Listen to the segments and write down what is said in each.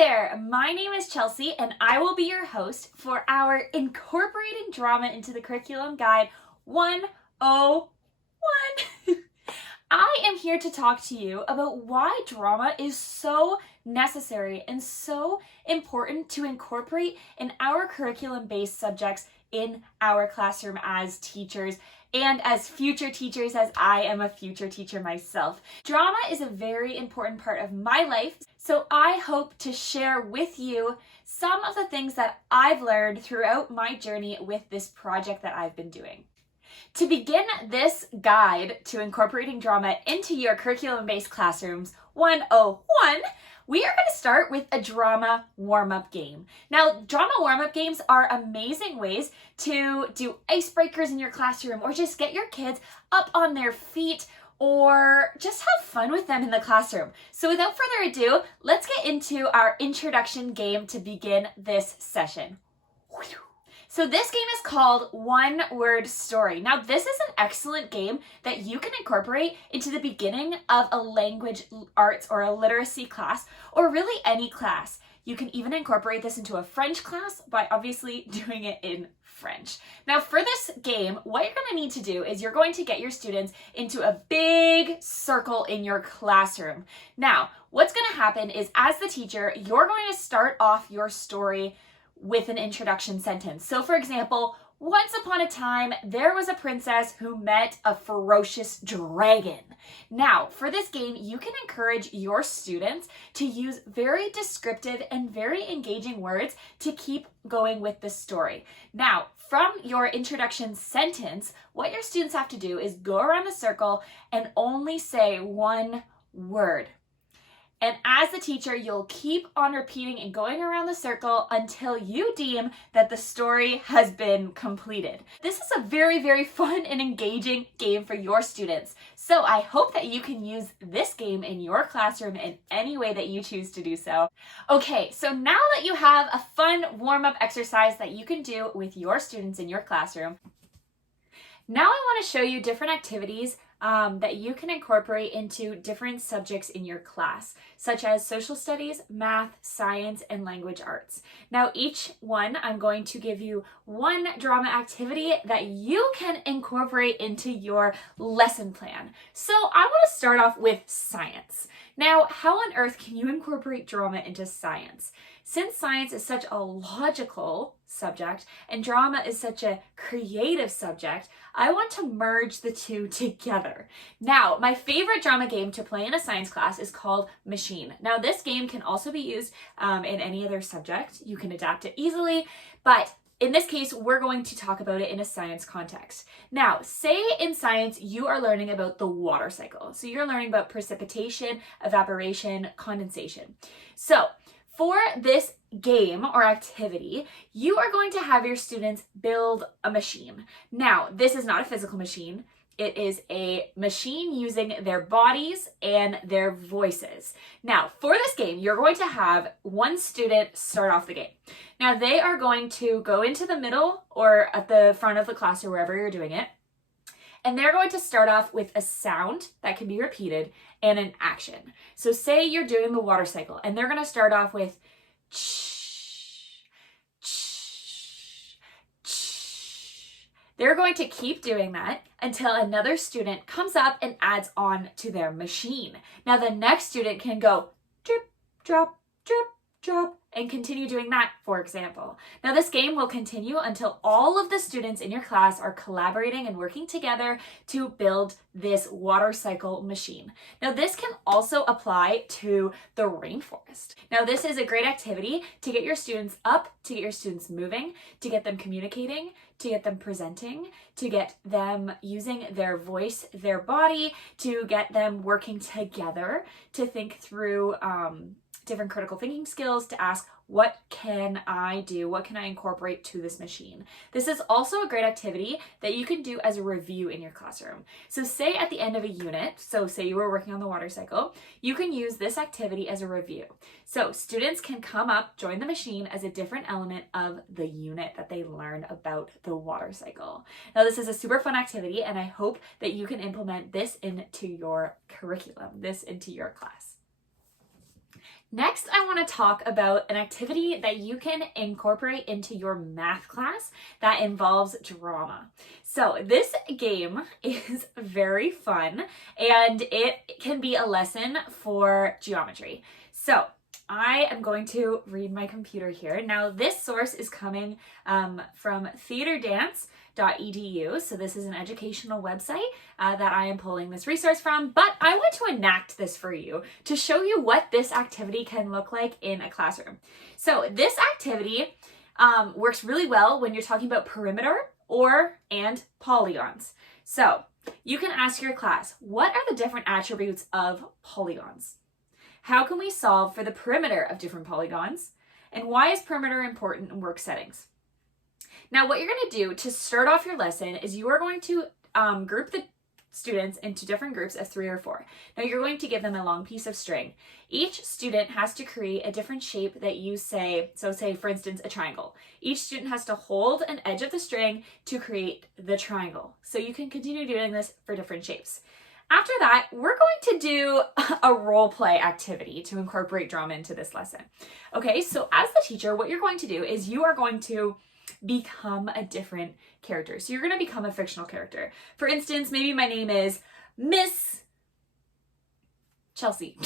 there, my name is Chelsea and I will be your host for our Incorporating Drama into the Curriculum Guide 101. I am here to talk to you about why drama is so necessary and so important to incorporate in our curriculum-based subjects in our classroom as teachers and as future teachers, as I am a future teacher myself. Drama is a very important part of my life, so I hope to share with you some of the things that I've learned throughout my journey with this project that I've been doing. To begin this guide to incorporating drama into your curriculum-based classrooms 101, we are going to start with a drama warm-up game. Now, drama warm-up games are amazing ways to do icebreakers in your classroom or just get your kids up on their feet or just have fun with them in the classroom. So without further ado, let's get into our introduction game to begin this session. So this game is called One Word Story. Now this is an excellent game that you can incorporate into the beginning of a language arts or a literacy class, or really any class. You can even incorporate this into a French class by obviously doing it in French. Now for this game, what you're going to need to do is you're going to get your students into a big circle in your classroom. Now, what's going to happen is as the teacher, you're going to start off your story with an introduction sentence. So for example, once upon a time, there was a princess who met a ferocious dragon. Now, for this game, you can encourage your students to use very descriptive and very engaging words to keep going with the story. Now, from your introduction sentence, what your students have to do is go around the circle and only say one word. And as the teacher, you'll keep on repeating and going around the circle until you deem that the story has been completed. This is a very, very fun and engaging game for your students. So I hope that you can use this game in your classroom in any way that you choose to do so. Okay, so now that you have a fun warm-up exercise that you can do with your students in your classroom, now I want to show you different activities that you can incorporate into different subjects in your class, such as social studies, math, science, and language arts. Now, each one, I'm going to give you one drama activity that you can incorporate into your lesson plan. So I want to start off with science. Now, how on earth can you incorporate drama into science? Since science is such a logical subject and drama is such a creative subject, I want to merge the two together. Now, my favorite drama game to play in a science class is called Machine. Now, this game can also be used in any other subject. You can adapt it easily, but in this case, we're going to talk about it in a science context. Now, say in science, you are learning about the water cycle. So you're learning about precipitation, evaporation, condensation. So for this game or activity, you are going to have your students build a machine. Now, this is not a physical machine. It is a machine using their bodies and their voices. Now, for this game, you're going to have one student start off the game. Now, they are going to go into the middle or at the front of the class or wherever you're doing it, and they're going to start off with a sound that can be repeated and an action. So say you're doing the water cycle, and they're going to start off with ch, ch, ch. They're going to keep doing that until another student comes up and adds on to their machine. Now the next student can go drip, drop, drip, drop, and continue doing that, for example. Now this game will continue until all of the students in your class are collaborating and working together to build this water cycle machine. Now this can also apply to the rainforest. Now this is a great activity to get your students up, to get your students moving, to get them communicating, to get them presenting, to get them using their voice, their body, to get them working together, to think through different critical thinking skills, to ask, what can I do? What can I incorporate to this machine? This is also a great activity that you can do as a review in your classroom. So say at the end of a unit, so say you were working on the water cycle, you can use this activity as a review. So students can come up, join the machine as a different element of the unit that they learn about the water cycle. Now this is a super fun activity and I hope that you can implement this into your curriculum, this into your class. Next, I want to talk about an activity that you can incorporate into your math class that involves drama. So this game is very fun and it can be a lesson for geometry. So I am going to read my computer here. Now this source is coming from theaterdance.edu. So this is an educational website that I am pulling this resource from, but I want to enact this for you to show you what this activity can look like in a classroom. So this activity works really well when you're talking about perimeter and polygons. So you can ask your class, what are the different attributes of polygons? How can we solve for the perimeter of different polygons? And why is perimeter important in work settings? Now, what you're going to do to start off your lesson is you are going to group the students into different groups of 3 or 4. Now, you're going to give them a long piece of string. Each student has to create a different shape that you say, so say, for instance, a triangle. Each student has to hold an edge of the string to create the triangle. So you can continue doing this for different shapes. After that, we're going to do a role play activity to incorporate drama into this lesson. Okay, so as the teacher, what you're going to do is you are going to become a different character. So you're going to become a fictional character. For instance, maybe my name is Miss Chelsea.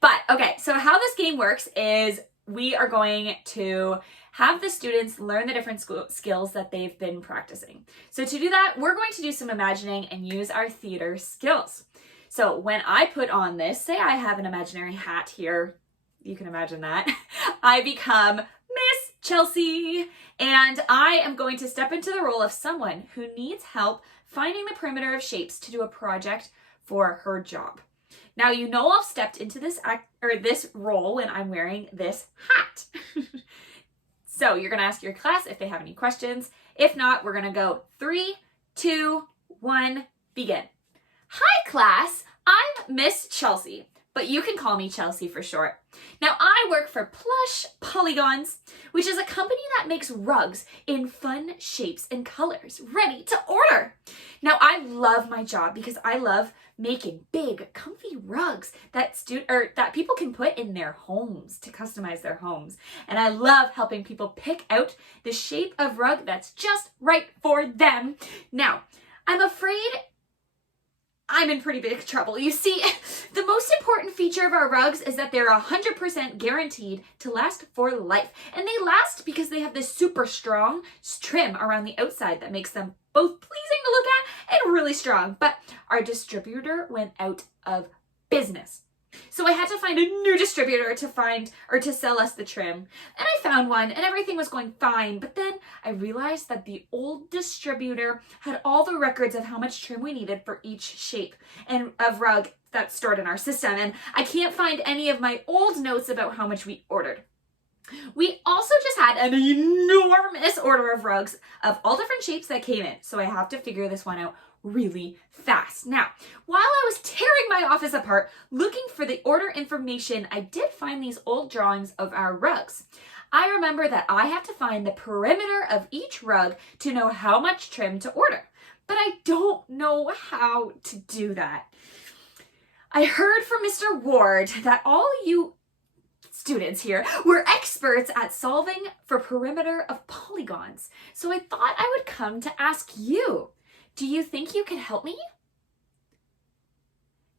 But okay, so how this game works is we are going to have the students learn the different skills that they've been practicing. So to do that, we're going to do some imagining and use our theater skills. So when I put on this, say I have an imaginary hat here, you can imagine that, I become Miss Chelsea, and I am going to step into the role of someone who needs help finding the perimeter of shapes to do a project for her job. Now, you know I've stepped into this role when I'm wearing this hat. So you're going to ask your class if they have any questions. If not, we're going to go 3, 2, 1, begin. Hi, class. I'm Miss Chelsea, but you can call me Chelsea for short. Now, I work for Plush Polygons, which is a company that makes rugs in fun shapes and colors, ready to order. Now, I love my job because I love making big, comfy rugs that people can put in their homes to customize their homes. And I love helping people pick out the shape of rug that's just right for them. Now, I'm afraid I'm in pretty big trouble. You see, the most important feature of our rugs is that they're 100% guaranteed to last for life. And they last because they have this super strong trim around the outside that makes them both pleasing to look at and really strong. But our distributor went out of business. So I had to find a new distributor to sell us the trim. And I found one and everything was going fine. But then I realized that the old distributor had all the records of how much trim we needed for each shape and of rug that's stored in our system. And I can't find any of my old notes about how much we ordered. We also just had an enormous order of rugs of all different shapes that came in. So I have to figure this one out really fast. Now, while I was tearing my office apart looking for the order information, I did find these old drawings of our rugs. I remember that I have to find the perimeter of each rug to know how much trim to order, but I don't know how to do that. I heard from Mr. Ward that all you students here were experts at solving for perimeter of polygons, so I thought I would come to ask you. Do you think you could help me?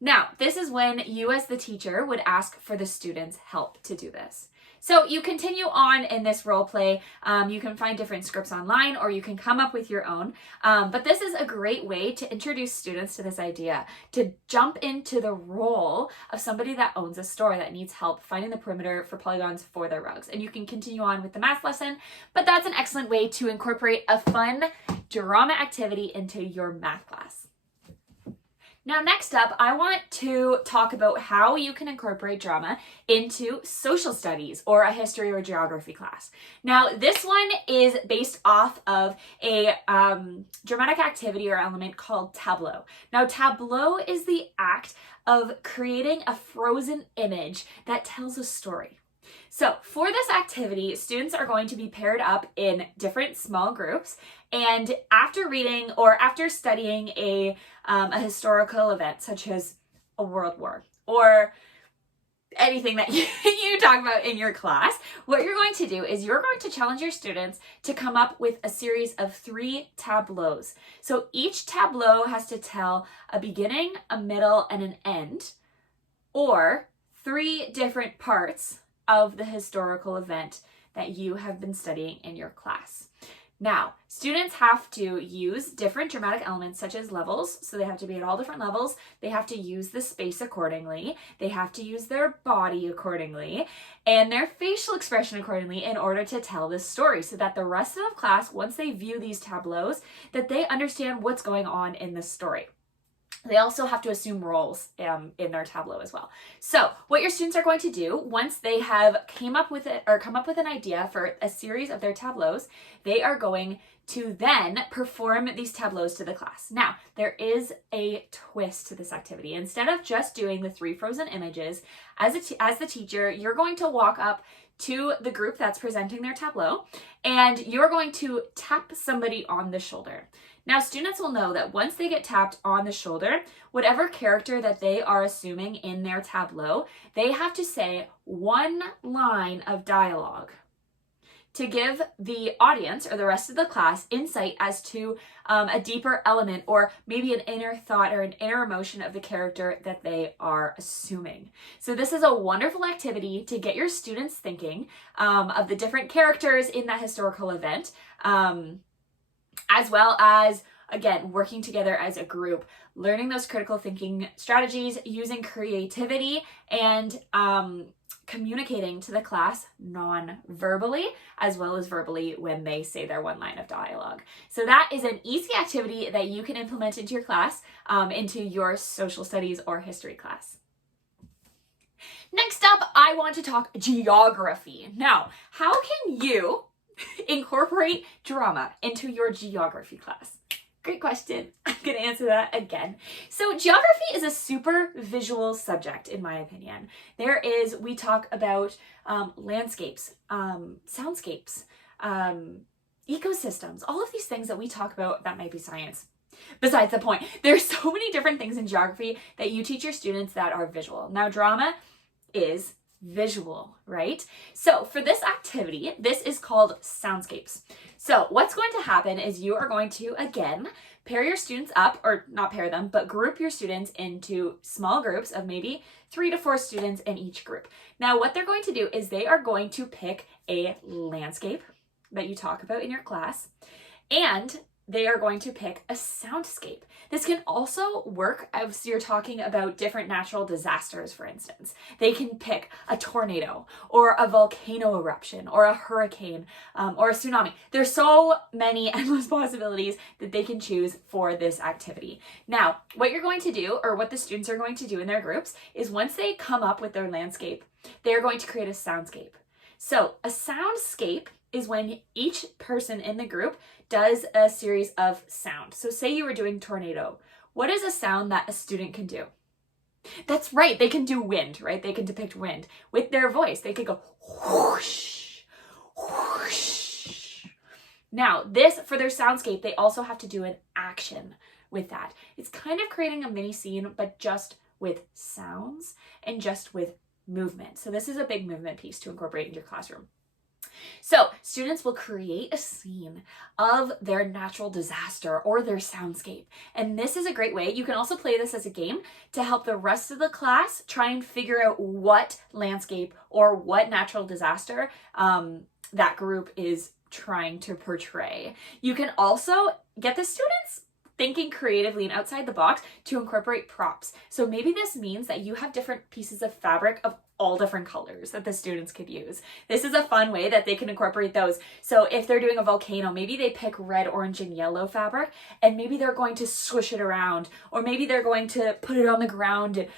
Now, this is when you as the teacher would ask for the students' help to do this. So you continue on in this role play. You can find different scripts online or you can come up with your own. But this is a great way to introduce students to this idea, to jump into the role of somebody that owns a store that needs help finding the perimeter for polygons for their rugs. And you can continue on with the math lesson, but that's an excellent way to incorporate a fun drama activity into your math class. Now, next up, I want to talk about how you can incorporate drama into social studies or a history or geography class. Now, this one is based off of a dramatic activity or element called tableau. Now, tableau is the act of creating a frozen image that tells a story. So for this activity, students are going to be paired up in different small groups, and after reading or after studying a historical event such as a world war or anything that you talk about in your class, what you're going to do is you're going to challenge your students to come up with a series of 3 tableaus. So each tableau has to tell a beginning, a middle, and an end, or 3 different parts of the historical event that you have been studying in your class. Now, students have to use different dramatic elements such as levels, so they have to be at all different levels. They have to use the space accordingly. They have to use their body accordingly and their facial expression accordingly in order to tell this story, so that the rest of the class, once they view these tableaus, that they understand what's going on in this story. They also have to assume roles in their tableau as well. So what your students are going to do once they have come up with an idea for a series of their tableaus, they are going to then perform these tableaus to the class. Now, there is a twist to this activity. Instead of just doing the 3 frozen images, as the teacher, you're going to walk up to the group that's presenting their tableau, and you're going to tap somebody on the shoulder. Now, students will know that once they get tapped on the shoulder, whatever character that they are assuming in their tableau, they have to say 1 line of dialogue to give the audience or the rest of the class insight as to a deeper element or maybe an inner thought or an inner emotion of the character that they are assuming. So this is a wonderful activity to get your students thinking of the different characters in that historical event, as well as, again, working together as a group, learning those critical thinking strategies, using creativity, and communicating to the class non-verbally as well as verbally when they say their 1 line of dialogue. So that is an easy activity that you can implement into your class, into your social studies or history class. Next up, I want to talk geography. Now, how can you incorporate drama into your geography class? Great question. I'm going to answer that again. So geography is a super visual subject, in my opinion. We talk about landscapes, soundscapes, ecosystems, all of these things that we talk about that might be science. Besides the point, there's so many different things in geography that you teach your students that are visual. Now, drama is visual, right? So for this activity, this is called soundscapes. So what's going to happen is you are going to, again, pair your students up, or not pair them, but group your students into small groups of maybe 3 to 4 students in each group. Now, what they're going to do is they are going to pick a landscape that you talk about in your class, and they are going to pick a soundscape. This can also work as you're talking about different natural disasters, for instance. They can pick a tornado or a volcano eruption or a hurricane or a tsunami. There's so many endless possibilities that they can choose for this activity. Now, what you're going to do, or what the students are going to do in their groups, is once they come up with their landscape, they're going to create a soundscape. So a soundscape is when each person in the group does a series of sound. So say you were doing tornado. What is a sound that a student can do? That's right, they can do wind, right? They can depict wind with their voice. They could go whoosh, whoosh. Now, this, for their soundscape, they also have to do an action with that. It's kind of creating a mini scene, but just with sounds and just with movement. So this is a big movement piece to incorporate into your classroom. So students will create a scene of their natural disaster or their soundscape. And this is a great way. You can also play this as a game to help the rest of the class try and figure out what landscape or what natural disaster that group is trying to portray. You can also get the students thinking creatively and outside the box to incorporate props. So maybe this means that you have different pieces of fabric of all different colors that the students could use. This is a fun way that they can incorporate those. So if they're doing a volcano, maybe they pick red, orange, and yellow fabric, and maybe they're going to swish it around, or maybe they're going to put it on the ground and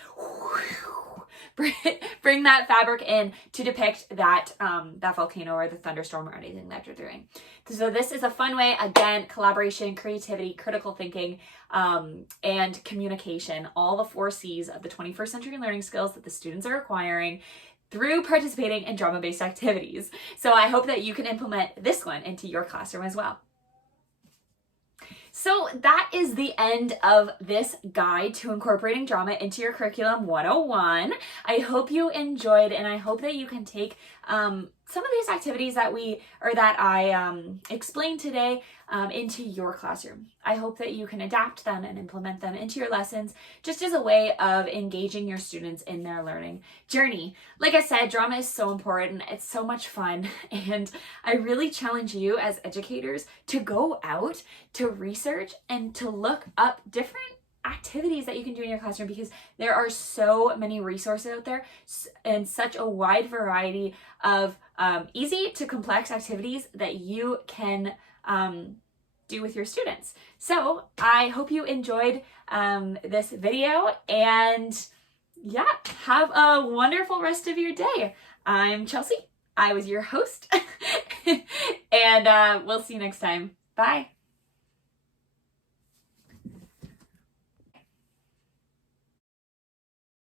bring that fabric in to depict that that volcano or the thunderstorm or anything that you're doing. So this is a fun way, again, collaboration, creativity, critical thinking, and communication, all the 4 C's of the 21st century learning skills that the students are acquiring through participating in drama-based activities. So I hope that you can implement this one into your classroom as well. So that is the end of this guide to incorporating drama into your curriculum 101. I hope you enjoyed, and I hope that you can take some of these activities that I explained today into your classroom. I hope that you can adapt them and implement them into your lessons just as a way of engaging your students in their learning journey. Like I said, drama is so important. It's so much fun. And I really challenge you as educators to go out, to research, and to look up different activities that you can do in your classroom, because there are so many resources out there and such a wide variety of easy to complex activities that you can do with your students. So I hope you enjoyed this video, and yeah, have a wonderful rest of your day. I'm Chelsea. I was your host, and we'll see you next time. Bye.